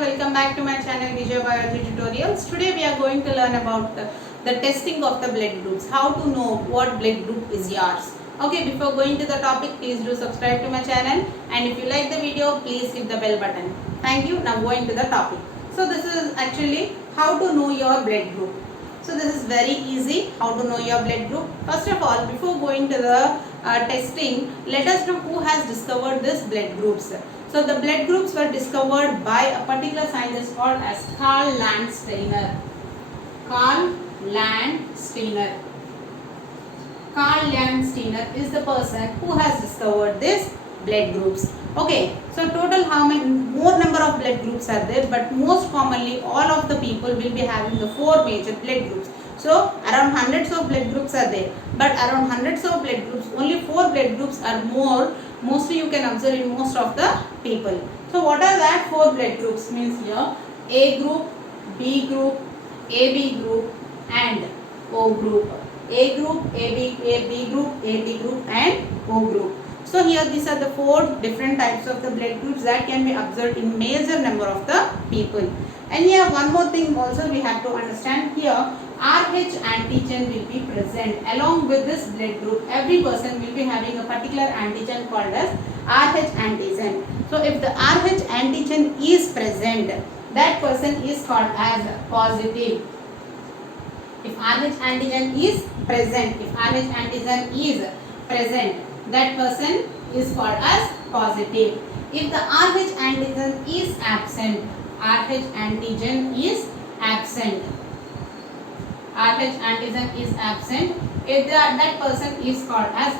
welcome back to my channel Vijay Biology Tutorials. Today we are going to learn about the testing of the blood groups. How to know what blood group is yours. Okay, before going to the topic, please do subscribe to my channel, and if you like the video, please hit the bell button. Thank you. Now going to the topic. So this is actually how to know your blood group. So this is very easy, how to know your blood group. First of all, before going to the testing, let us know who has discovered this blood groups. So the blood groups were discovered by a particular scientist called as Karl Landsteiner. Karl Landsteiner. Karl Landsteiner is the person who has discovered this blood groups. Okay, so total how many more number of blood groups are there, but most commonly all of the people will be having the four major blood groups. So around hundreds of blood groups are there, but around hundreds of blood groups, only four blood groups are mostly you can observe in most of the people. So what are that four blood groups? Means here A group, B group, AB group and O group. A group, B group, AB group and O group. So here these are the four different types of the blood groups that can be observed in major number of the people. And here one more thing also we have to understand here, RH antigen will be present along with this blood group. Every person will be having a particular antigen called as RH antigen. So if the RH antigen is present, that person is called as positive. If RH antigen is present, that person is called as positive. If the RH antigen is absent, if that person is called as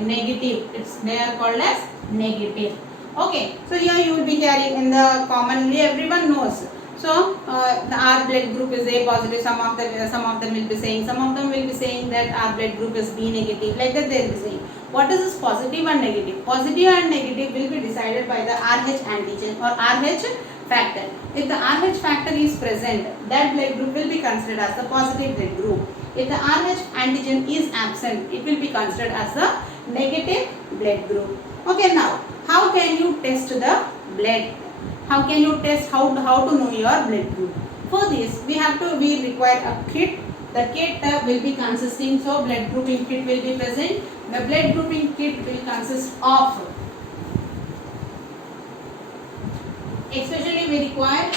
negative. They are called as negative. Okay, so here you will be hearing in the commonly everyone knows. So our blood group is A positive. Some of them will be saying. Some of them will be saying that our blood group is B negative. Like that they will be saying. What is this positive and negative? Positive and negative will be decided by the RH antigen or RH factor. If the RH factor is present, that blood group will be considered as the positive blood group. If the RH antigen is absent, it will be considered as the negative blood group. Okay, now how can you test the blood? How can you test how to know your blood group? For this we require a kit. The kit will be consisting, so blood grouping kit will be present. The blood grouping kit will consist of, especially we require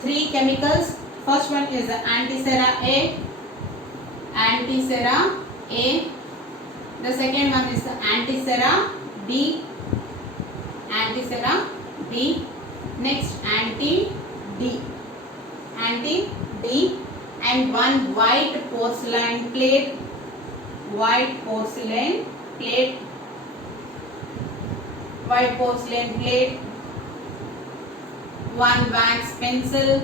three chemicals. First one is the antisera A. The second one is the antisera B. Next anti-D, and one white porcelain plate, one wax pencil,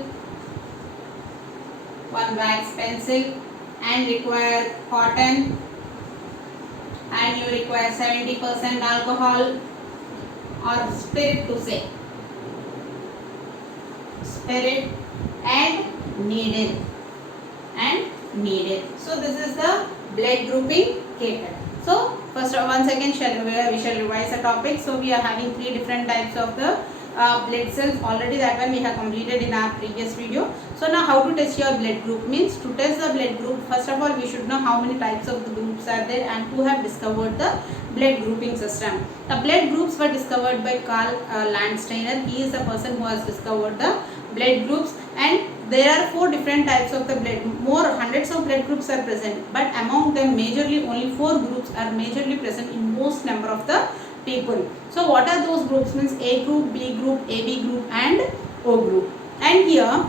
and require cotton, and you require 70% alcohol or spirit to say. Spirit and needle. So this is the blood grouping kit. So once again we shall revise the topic. So we are having three different types of the blood cells. Already that one we have completed in our previous video. So now how to test your blood group? Means to test the blood group, first of all we should know how many types of the groups are there and who have discovered the blood grouping system. The blood groups were discovered by Karl Landsteiner. He is the person who has discovered the blood groups, and there are four different types of the blood. Hundreds of blood groups are present, but among them majorly only four groups are majorly present in most number of the people. So what are those groups? Means A group, B group, AB group and O group. And here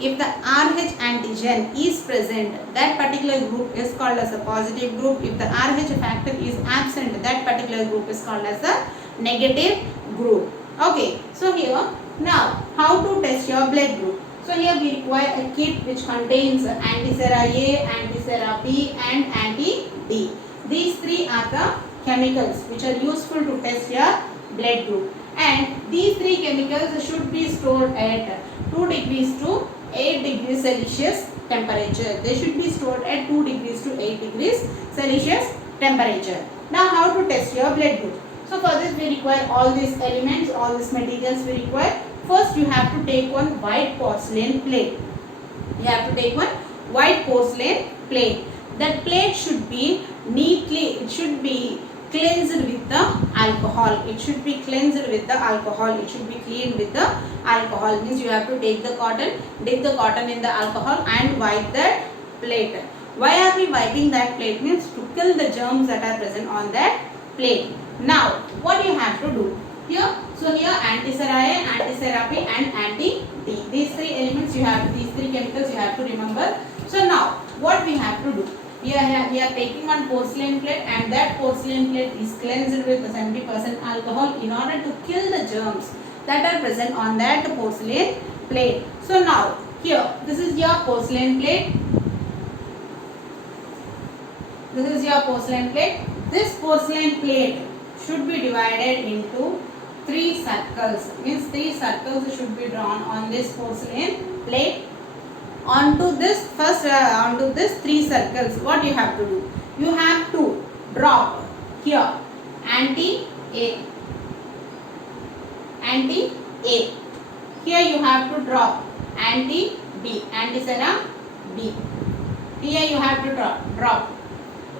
if the RH antigen is present, that particular group is called as a positive group. If the RH factor is absent, that particular group is called as a negative group. Okay, so here now how to test your blood group? So here we require a kit which contains antisera A, antisera B and anti-D. These three are the chemicals which are useful to test your blood group, and these three chemicals should be stored at 2 degrees to 8 degrees Celsius temperature. They should be stored at 2 degrees to 8 degrees Celsius temperature. Now how to test your blood group? So for this we require all these elements, all these materials we require. First you have to take one white porcelain plate. You have to take one white porcelain plate. That plate should be neatly, it should be cleansed with the alcohol. It should be cleansed with the alcohol. It should be cleaned with the alcohol. Means you have to take the cotton, dip the cotton in the alcohol and wipe that plate. Why are we wiping that plate? Means to kill the germs that are present on that plate. Now what you have to do here? So here anti-Serrae, anti-Serapy and anti-D. These three elements you have, these three chemicals you have to remember. So now what we have to do? We are taking one porcelain plate and that porcelain plate is cleansed with 70% alcohol in order to kill the germs that are present on that porcelain plate. So now here, this is your porcelain plate. This is your porcelain plate. This porcelain plate should be divided into 3 circles. Means 3 circles should be drawn on this porcelain plate. Onto this first, onto this 3 circles, what you have to do? You have to drop here anti-A, anti-A. Here you have to drop anti-B, anti-Serra B. Here you have to drop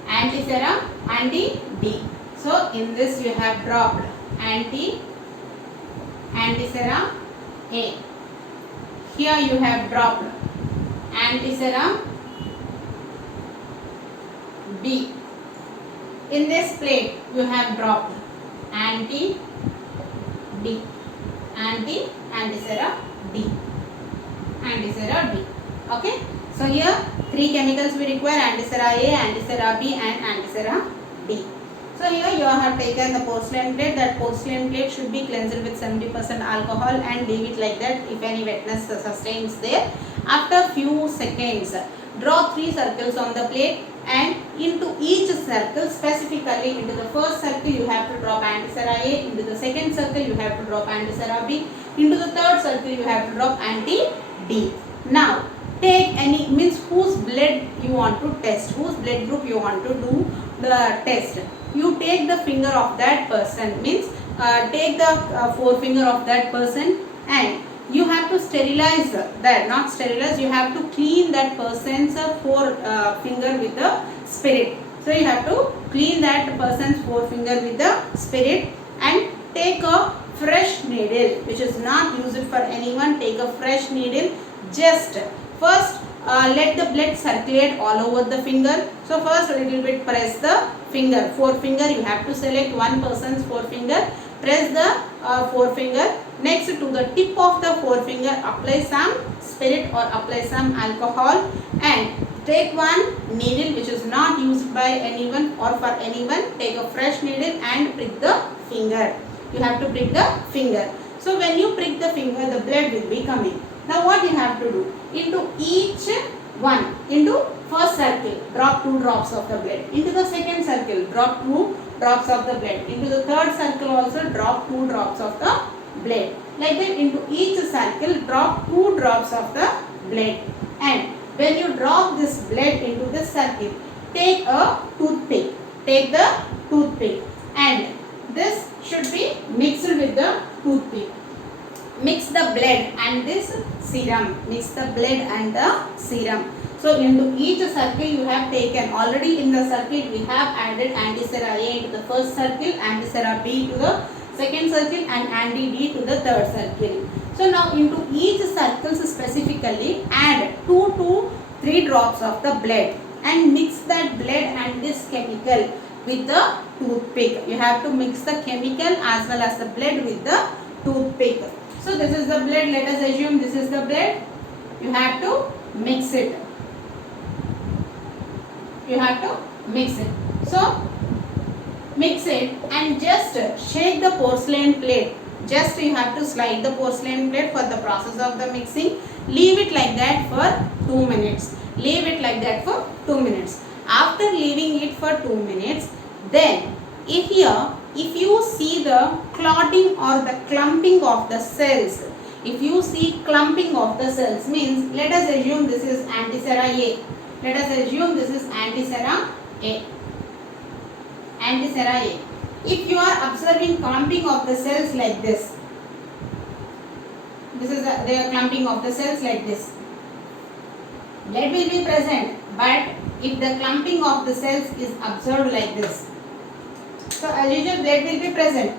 anti-Serra, anti-D. So in this you have dropped anti-Serra A. Here you have dropped anti-Serra B. In this plate you have dropped anti-D, anti-Serra D, anti-Serra D. Okay. So here 3 chemicals we require: anti-Serra A, anti-Serra B and anti-Serra D. So here you have taken the porcelain plate. That porcelain plate should be cleansed with 70% alcohol and leave it like that if any wetness sustains there. After few seconds, draw 3 circles on the plate and into each circle, specifically into the first circle you have to drop anti-Serra A, into the second circle you have to drop anti-Serra B, into the third circle you have to drop anti-D. Now take any, means whose blood you want to test, whose blood group you want to do the test. You take the finger of that person, means take the forefinger of that person and you have to sterilize that, not sterilize, you have to clean that person's forefinger with the spirit. So you have to clean that person's forefinger with the spirit and take a fresh needle which is not used for anyone. Take a fresh needle. Just first let the blood circulate all over the finger. So first a little bit press the finger, forefinger. You have to select one person's forefinger. Press the forefinger. Next to the tip of the forefinger apply some spirit or apply some alcohol and take one needle which is not used by anyone or for anyone. Take a fresh needle and prick the finger. You have to prick the finger. So when you prick the finger, the blood will be coming. Now what you have to do? Into each one, into first circle drop 2 drops of the blood. Into the second circle drop 2 drops of the blood. Into the third circle also drop 2 drops of the blood. Like that into each circle drop 2 drops of the blood. And when you drop this blood into this circle, take a toothpick. Take the toothpick and this should be mixed with the toothpick. Mix the blood and this serum. Mix the blood and the serum. So into each circle you have taken, already in the circle we have added anti-Serra A into the first circle, anti-Serra B to the second circle and anti-D to the third circle. So now into each circles specifically add 2 to 3 drops of the blood and mix that blood and this chemical with the toothpick. You have to mix the chemical as well as the blood with the toothpick. So this is the blood, let us assume this is the blood. You have to mix it. You have to mix it. So mix it and just shake the porcelain plate. Just you have to slide the porcelain plate for the process of the mixing. Leave it like that for 2 minutes. Leave it like that for 2 minutes. After leaving it for 2 minutes, then if you see the clotting or the clumping of the cells, if you see clumping of the cells, means let us assume this is anti-Serra A. Let us assume this is anti-Serra A. Anti-Serra A. If you are observing clumping of the cells like this, This is the clumping of the cells like this. Blood will be present, but if the clumping of the cells is observed like this. So as usual blood will be present.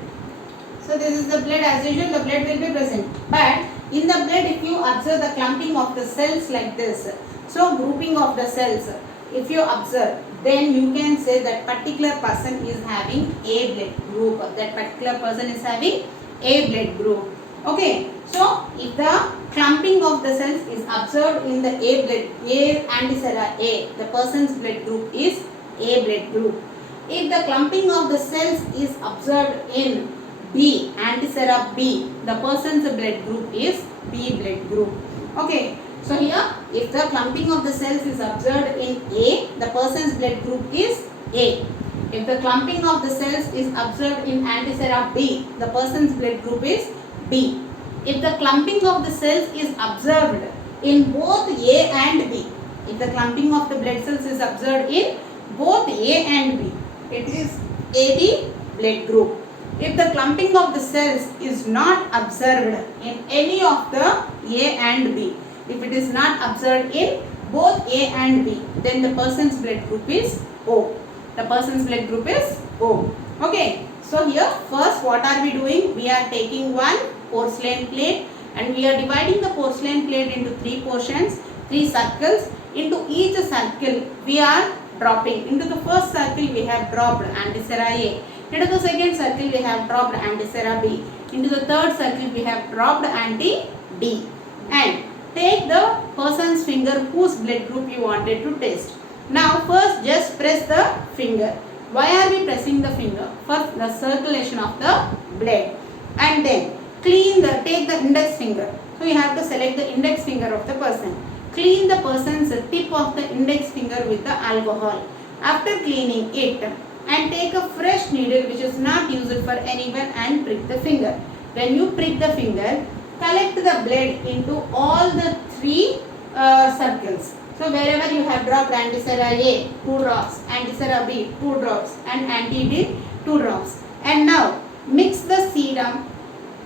So this is the blood, as usual the blood will be present. But in the blood, if you observe the clumping of the cells like this, so grouping of the cells, if you observe, then you can say that particular person is having A blood group. That particular person is having A blood group. Okay. So if the clumping of the cells is observed in the A blood, A antisera A, the person's blood group is A blood group. If the clumping of the cells is observed in B, antisera B, the person's blood group is B blood group. Okay. So here, if the clumping of the cells is observed in A, the person's blood group is A. If the clumping of the cells is observed in antisera B, the person's blood group is B. If the clumping of the cells is observed in both A and B, if the clumping of the blood cells is observed in both A and B, it is AB blood group. If the clumping of the cells is not observed in any of the A and B, if it is not observed in both A and B, then the person's blood group is O. The person's blood group is O. Okay. So here first what are we doing? We are taking one porcelain plate and we are dividing the porcelain plate into three portions, three circles. Into each circle we are dropping. Into the first circle we have dropped antisera A. Into the second circle we have dropped antisera B. Into the third circle we have dropped anti-D. And take the person's finger whose blood group you wanted to test. Now first just press the finger. Why are we pressing the finger? First the circulation of the blood, and then take the index finger. So you have to select the index finger of the person. Clean the person's tip of the index finger with the alcohol. After cleaning it, and take a fresh needle which is not used for anyone and prick the finger. When you prick the finger, collect the blood into all the three circles. So wherever you have dropped antisera A, 2 drops, antisera B, 2 drops, and anti-D, 2 drops. And now mix the serum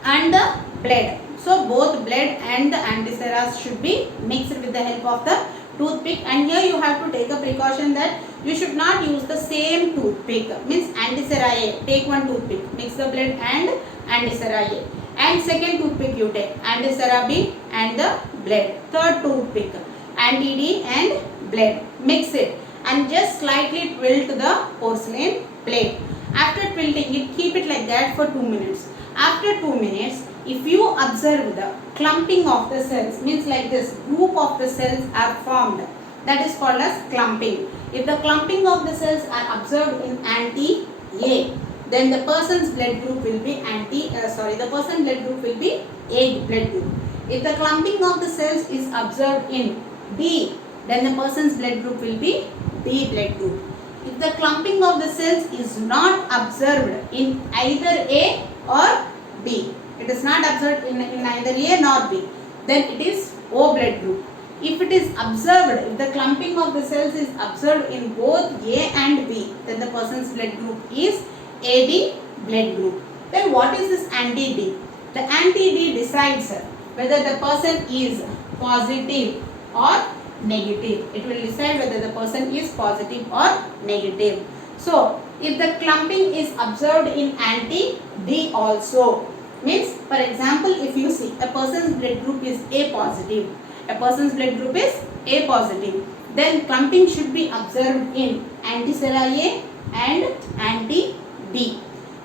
and the blood. So both blood and the antiseras should be mixed with the help of the toothpick. And here you have to take a precaution that you should not use the same toothpick. Means antisera A, take one toothpick, mix the blood and antisera A. And second toothpick you take antisera B and the blood. Third toothpick anti-D and blood. Mix it and just slightly tilt the porcelain plate. After tilting it, keep it like that for 2 minutes. After 2 minutes, if you observe the clumping of the cells, means like this group of the cells are formed, that is called as clumping. If the clumping of the cells are observed in anti-A, then the person's blood group will be the person's blood group will be A blood group. If the clumping of the cells is observed in B, then the person's blood group will be B blood group. If the clumping of the cells is not observed in either A or B, it is not observed in either A nor B, then it is O blood group. If it is observed, if the clumping of the cells is observed in both A and B, then the person's blood group is AB blood group. Then what is this anti-D? The anti-D decides whether the person is positive or negative. It will decide whether the person is positive or negative. So, if the clumping is observed in anti-D also, means for example, if you see a person's blood group is A positive, a person's blood group is A positive, then clumping should be observed in antisera A and anti-D.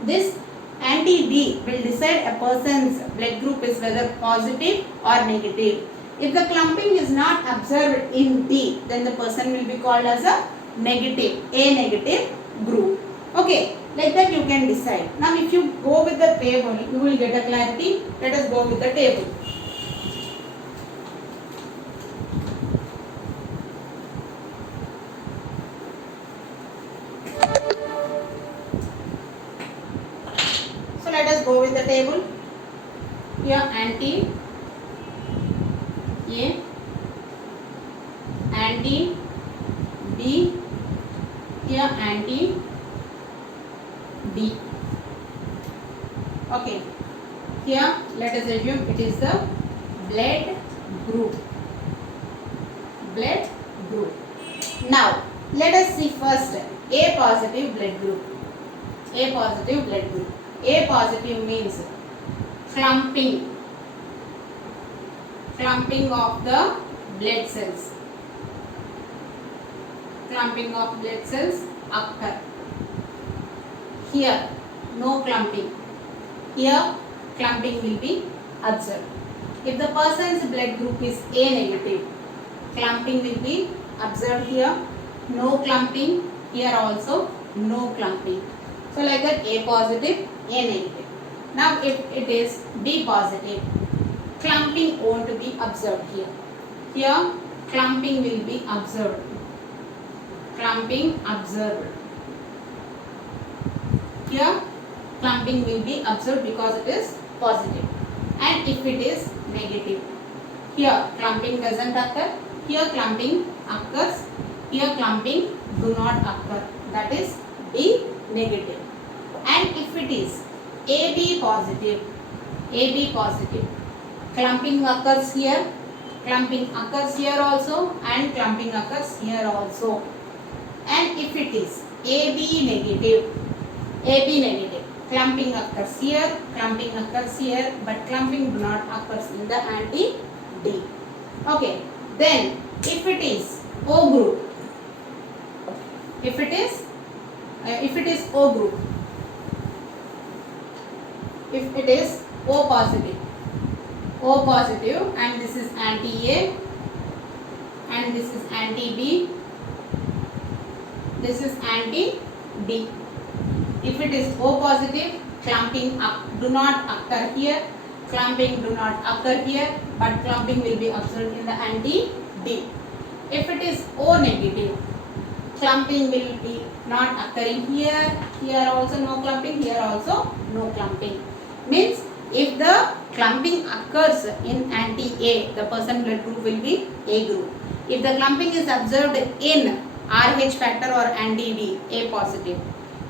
This anti-D will decide a person's blood group is whether positive or negative. If the clumping is not observed in D, then the person will be called as a negative, A negative group. Okay, like that you can decide. Now if you go with the table, you will get a clarity. Let us go with the table. So let us go with the table. Here anti A, anti B, here anti D. Okay, here let us assume it is the blood group. Blood group. Now, let us see first A positive blood group. A positive blood group. A positive means clumping. Clumping of the blood cells. Clumping of blood cells occur. Here, no clumping. Here, clumping will be observed. If the person's blood group is A negative, clumping will be observed here. No clumping. Here also, no clumping. So, like that, A positive, A negative. Now, if it is B positive, clumping won't be observed here. Here, clumping will be observed. Clumping observed. Here, clumping will be observed because it is positive. And if it is negative, here clumping doesn't occur. Here clumping occurs. Here clumping do not occur. That is B negative. And if it is AB positive, clumping occurs here, clumping occurs here also, and clumping occurs here also. And if it is AB negative, clumping occurs here, but clumping do not occurs in the anti-D. Okay, then if it is O group, if it is O group, if it is O positive, and this is anti-A, and this is anti-B, this is anti-D. If it is O positive, clumping do not occur here, clumping do not occur here, but clumping will be observed in the anti-D. If it is O negative, clumping will be not occurring here, here also no clumping, here also no clumping. Means if the clumping occurs in anti-A, the person blood group will be A group. If the clumping is observed in RH factor or anti-D, A positive.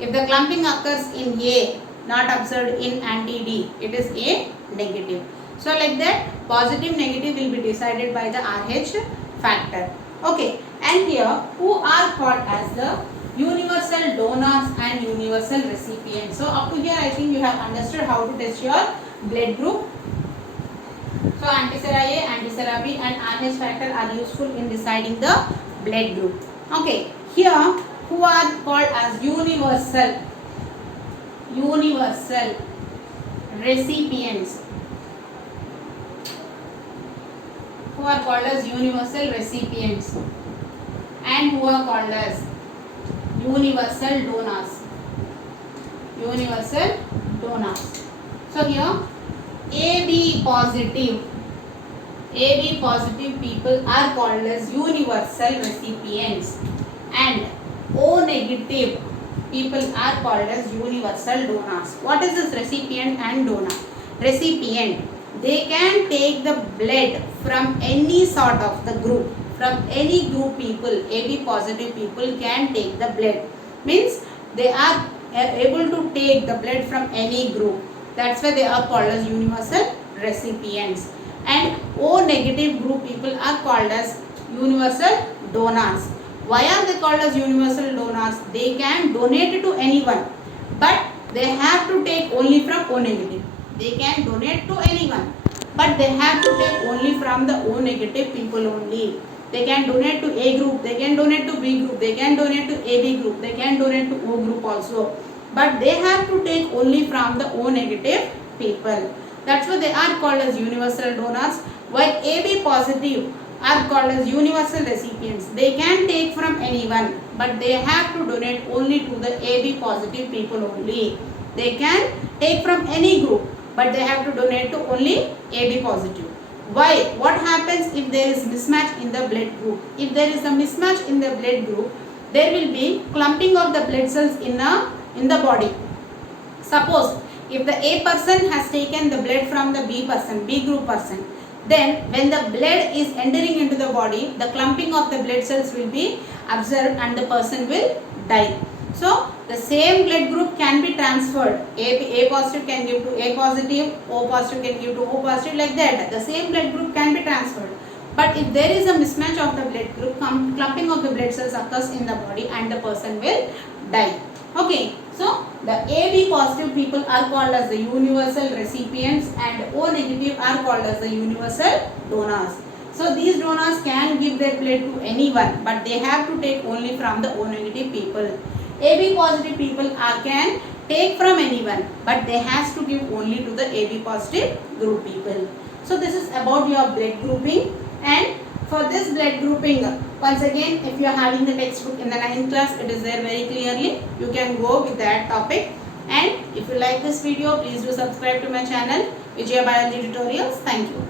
If the clumping occurs in A, not observed in anti-D, it is A negative. So like that, positive negative will be decided by the RH factor. Okay, and here who are called as the universal donors and universal recipients. So up to here I think you have understood how to test your blood group. So antisera A, antisera B and RH factor are useful in deciding the blood group. Okay, here who are called as universal recipients. Who are called as universal recipients and who are called as universal donors. So here AB positive people are called as universal recipients and O negative people are called as universal donors. What is this recipient and donor? Recipient, they can take the blood from any sort of the group, from any group people. AB positive people can take the blood. Means they are able to take the blood from any group. That's why they are called as universal recipients. And O negative group people are called as universal donors. Why are they called as universal donors? They can donate to anyone, but they have to take only from O negative. They can donate to anyone, but they have to take only from the O negative people only. They can donate to A group, they can donate to B group, they can donate to AB group, they can donate to O group also. But they have to take only from the O negative people. That's why they are called as universal donors. While AB positive are called as universal recipients. They can take from anyone, but they have to donate only to the AB positive people only. They can take from any group, but they have to donate to only AB positive. Why? What happens if there is mismatch in the blood group? If there is a mismatch in the blood group, there will be clumping of the blood cells in the body. Suppose if the A person has taken the blood from the B group person, then when the blood is entering into the body, the clumping of the blood cells will be observed and the person will die. So the same blood group can be transferred. A positive can give to A positive, O positive can give to O positive, like that. The same blood group can be transferred. But if there is a mismatch of the blood group, clumping of the blood cells occurs in the body and the person will die. Okay. So the AB positive people are called as the universal recipients and O negative are called as the universal donors. So these donors can give their blood to anyone, but they have to take only from the O negative people. AB positive people can take from anyone, but they has to give only to the AB positive group people. So this is about your blood grouping, and for this blood grouping, once again, if you are having the textbook in the 9th class, it is there very clearly. You can go with that topic. And if you like this video, please do subscribe to my channel, Vijaya Biology Tutorials. Thank you.